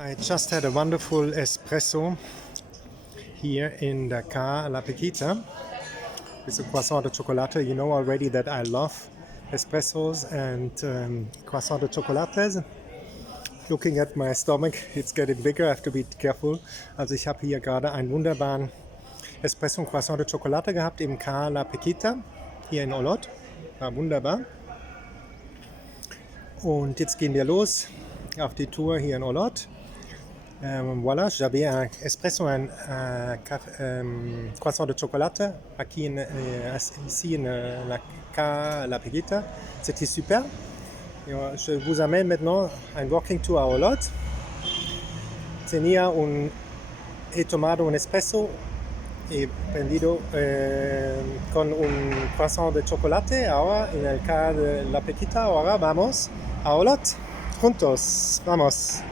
I just had a wonderful espresso here in Dakar, La Pequita, with a croissant de chocolate. You know already that I love espressos and croissant de chocolates. Looking at my stomach, it's getting bigger. I have to be careful. Also ich habe hier gerade einen wunderbaren Espresso und Croissant de Chocolate gehabt im Car La Pequita hier in Olot. War wunderbar. Und jetzt gehen wir los auf die Tour hier in Olot. Voilà, j'avais un espresso, croissant de chocolat ici la Peguita. C'était super. Et, je vous amène maintenant un walking tour à Olot. He tomado un espresso y prendido con un croissant de chocolate. Ahora en el car de la Peguita, ahora vamos a Olot. Juntos, vamos.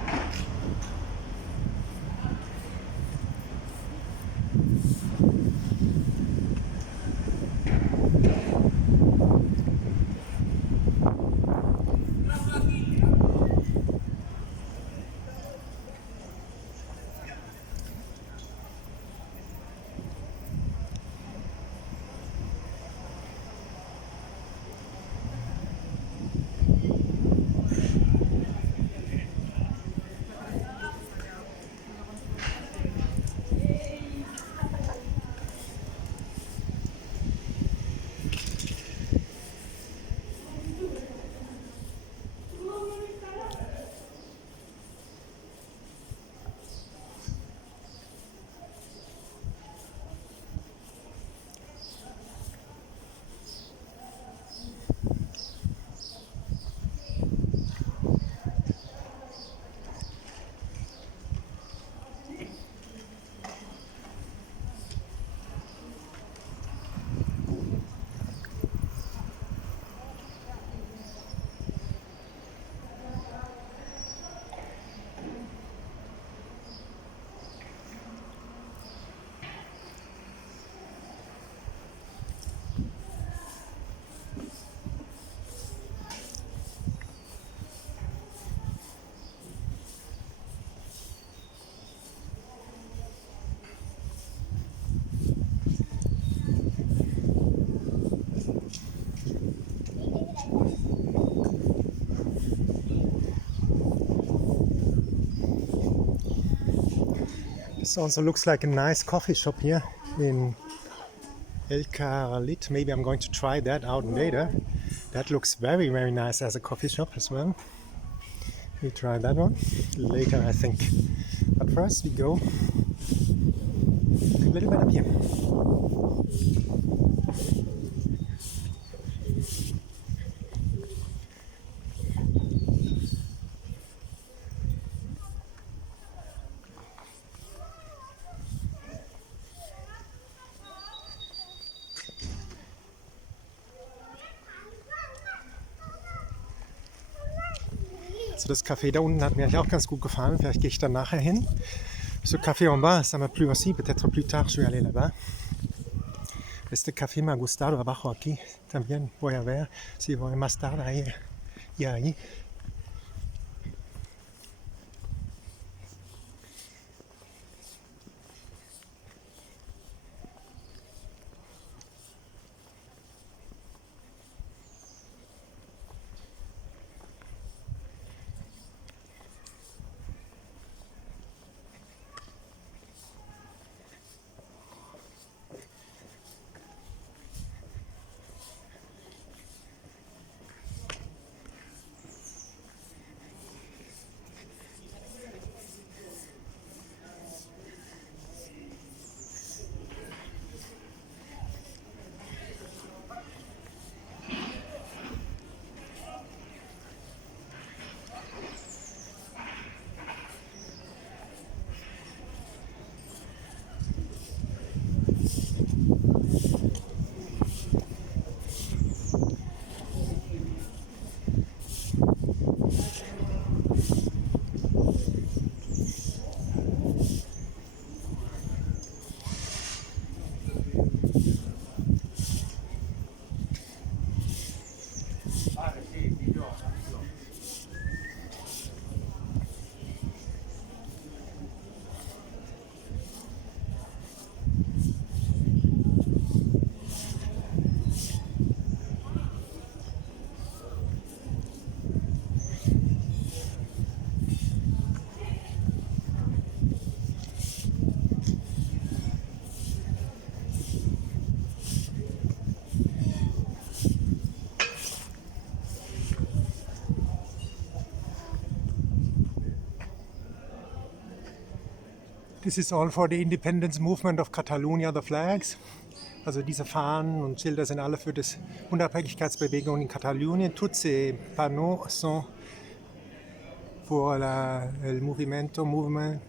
This also looks like a nice coffee shop here in El Caralit. Maybe I'm going to try that out later. That looks very, very nice as a coffee shop as well. We try that one later, I think. But first we go a little bit up here. Also das Café da unten hat mir eigentlich auch ganz gut gefallen. Vielleicht gehe ich dann nachher hin. Ce café en bas, ça m'a plu aussi. Peut-être plus tard, je vais aller là-bas. Este café me ha gustado abajo aquí. También voy a ver si voy más tarde ir ahí. This is all for the independence movement of Catalonia, the flags. Also diese Fahnen und Schilder sind alle für das Unabhängigkeitsbewegung in Katalonien. Tous ces panneaux sont pour el movement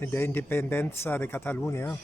de independencia de Catalunya.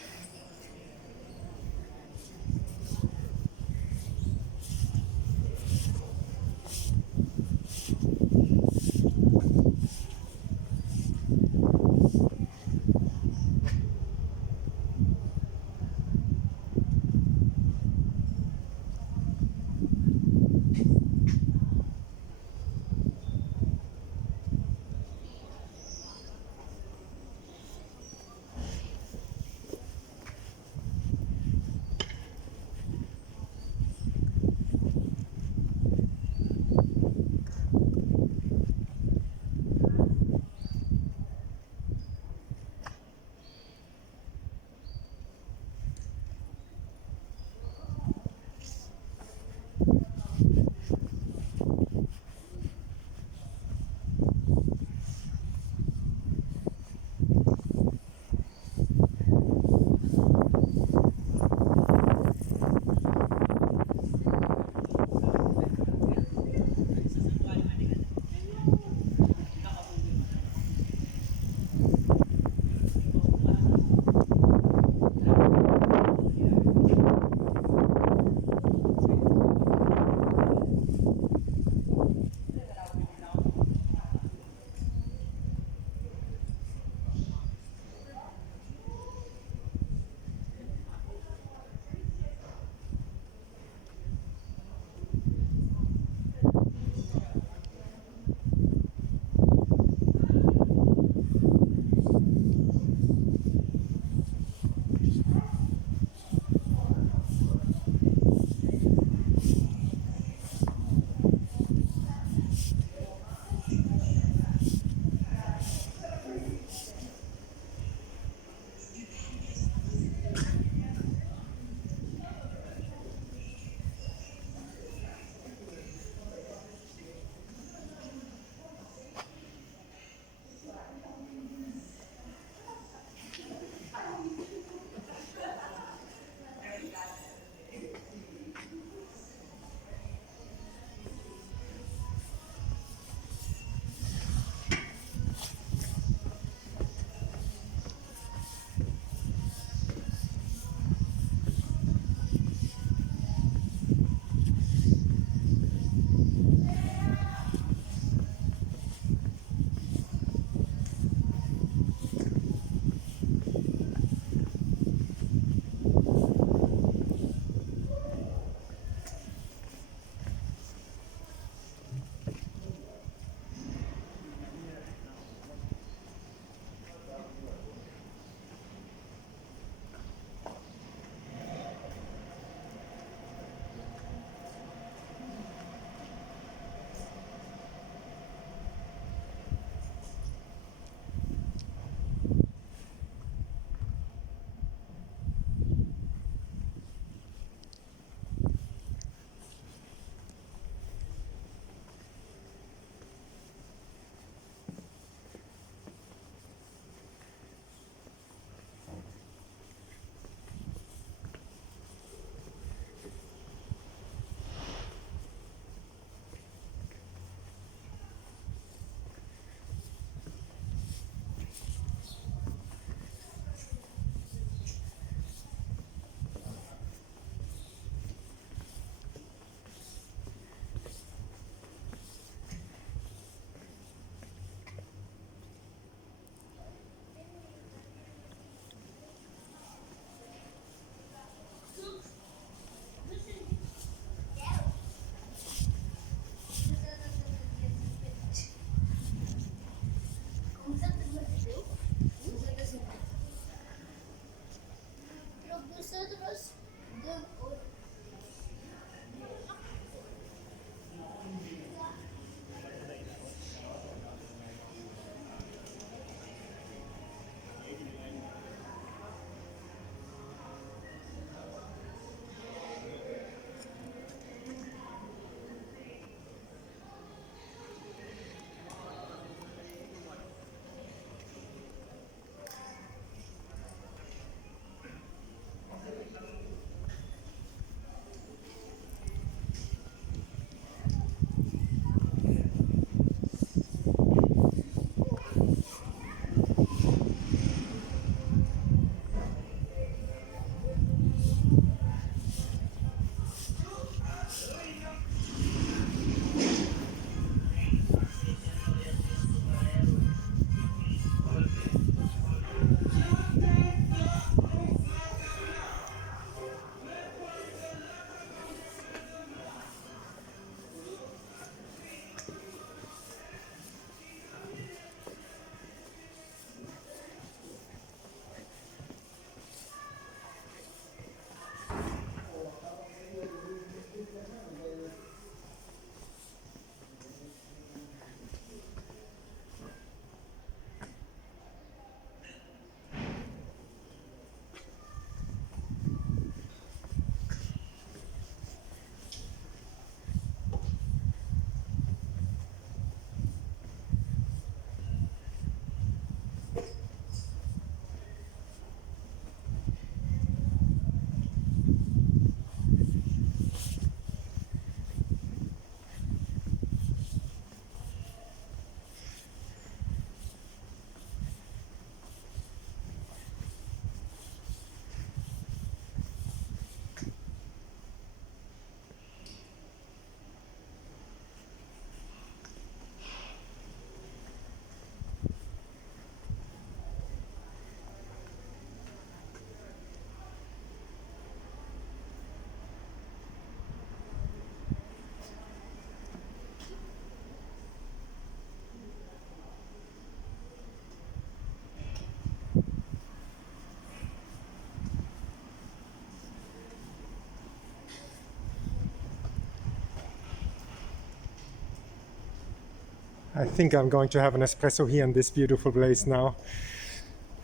I think I'm going to have an espresso here in this beautiful place now.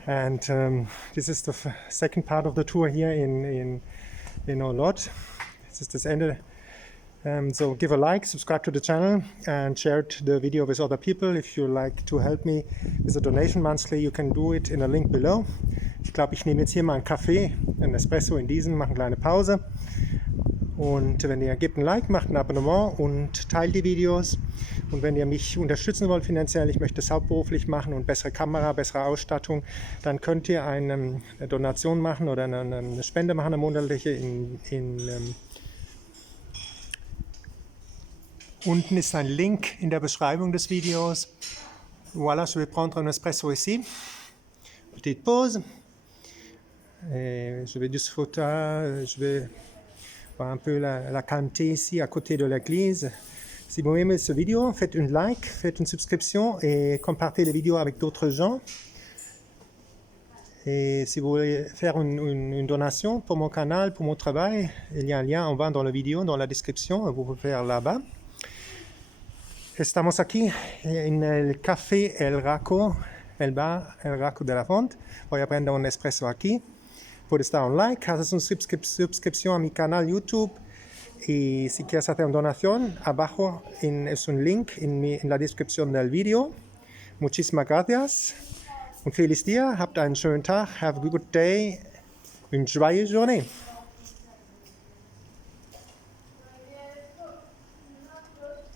And this is the second part of the tour here in Olot. This is das Ende. So give a like, subscribe to the channel, and share the video with other people. If you like to help me with a donation monthly, you can do it in a link below. Ich glaube, ich nehme jetzt hier mal einen Kaffee, einen Espresso in diesen, mache eine kleine Pause. Und wenn ihr gebt ein Like, macht ein Abonnement und teilt die Videos. Und wenn ihr mich unterstützen wollt finanziell, ich möchte es hauptberuflich machen und bessere Kamera, bessere Ausstattung, dann könnt ihr eine Donation machen oder eine Spende machen, eine monatliche. Unten ist ein Link in der Beschreibung des Videos. Voilà, je vais prendre un espresso ici. Petite pause. Et je vais disfruter, je vais voir un peu la calmeté ici à côté de l'église. Si vous aimez ce vidéo, faites un like, faites une subscription et compartez les vidéos avec d'autres gens. Et si vous voulez faire une donation pour mon canal, pour mon travail, il y a un lien en bas dans la vidéo, dans la description, vous pouvez faire là-bas. Estamos aquí en el café El Raco, el bar El Raco de la Font. Voy a prender un espresso aquí. Puedes dar un like, haces una suscripción a mi canal YouTube. Y si quieres hacer una donación, abajo es un link en la descripción del video. Muchísimas gracias. Un feliz día. Habt einen schönen Tag. Have a good day. Une joyeuse journée.